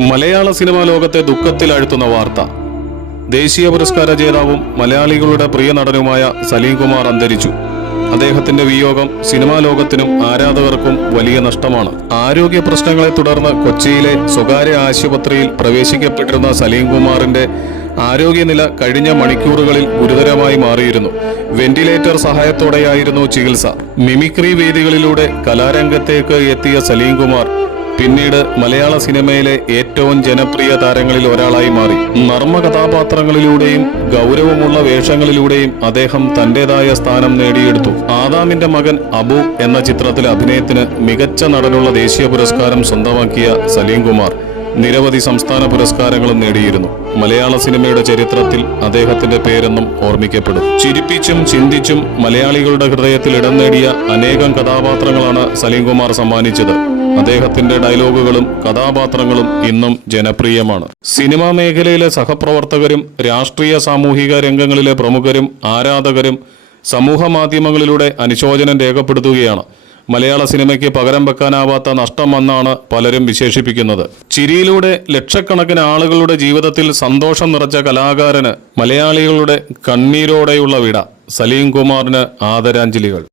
മലയാള cinema ലോകത്തെ ദുഃഖത്തിൽ അഴുത്തുന്ന വാർത്ത. ദേശീയ പുരസ്കാര ജേതാവും മലയാളികളുടെ പ്രിയ നടനുമായ സലീം കുമാർ അന്തരിച്ചു. അദ്ദേഹത്തിന്റെ വിയോഗം സിനിമാ ലോകത്തിനും ആരാധകർക്കും വലിയ നഷ്ടമാണ്. ആരോഗ്യ പ്രശ്നങ്ങളെ തുടർന്ന് കൊച്ചിയിലെ സ്വകാര്യ ആശുപത്രിയിൽ പ്രവേശിക്കപ്പെട്ടിരുന്ന സലീം കുമാറിന്റെ ആരോഗ്യനില കഴിഞ്ഞ മണിക്കൂറുകളിൽ ഗുരുതരമായി മാറിയിരുന്നു. വെന്റിലേറ്റർ സഹായത്തോടെയായിരുന്നു ചികിത്സ. മിമിക്രി വേദികളിലൂടെ കലാരംഗത്തേക്ക് എത്തിയ സലീം കുമാർ പിന്നീട് മലയാള സിനിമയിലെ ഏറ്റവും ജനപ്രിയ താരങ്ങളിൽ ഒരാളായി മാറി. നർമ്മ കഥാപാത്രങ്ങളിലൂടെയും ഗൗരവമുള്ള വേഷങ്ങളിലൂടെയും അദ്ദേഹം തന്റേതായ സ്ഥാനം നേടിയെടുത്തു. ആദാമിന്റെ മകൻ അബു എന്ന ചിത്രത്തിലെ അഭിനയത്തിന് മികച്ച നടനുള്ള ദേശീയ പുരസ്കാരം സ്വന്തമാക്കിയ സലീം കുമാർ നിരവധി സംസ്ഥാന പുരസ്കാരങ്ങളും നേടിയിരുന്നു. മലയാള സിനിമയുടെ ചരിത്രത്തിൽ അദ്ദേഹത്തിന്റെ പേരെന്നും ഓർമ്മിക്കപ്പെടും. ചിരിപ്പിച്ചും ചിന്തിച്ചും മലയാളികളുടെ ഹൃദയത്തിൽ ഇടം നേടിയ അനേകം കഥാപാത്രങ്ങളാണ് സലീം കുമാർ സമ്മാനിച്ചത്. അദ്ദേഹത്തിന്റെ ഡയലോഗുകളും കഥാപാത്രങ്ങളും ഇന്നും ജനപ്രിയമാണ്. സിനിമാ മേഖലയിലെ സഹപ്രവർത്തകരും രാഷ്ട്രീയ സാമൂഹിക രംഗങ്ങളിലെ പ്രമുഖരും ആരാധകരും സമൂഹ മാധ്യമങ്ങളിലൂടെ അനുശോചനം രേഖപ്പെടുത്തുകയാണ്. മലയാള സിനിമയ്ക്ക് പകരം വെക്കാനാവാത്ത നഷ്ടമെന്നാണ് പലരും വിശേഷിപ്പിക്കുന്നത്. ചിരിയിലൂടെ ലക്ഷക്കണക്കിന് ആളുകളുടെ ജീവിതത്തിൽ സന്തോഷം നിറച്ച കലാകാരന് മലയാളികളുടെ കണ്ണീരോടെയുള്ള വിട. സലീം കുമാറിന് ആദരാഞ്ജലികൾ.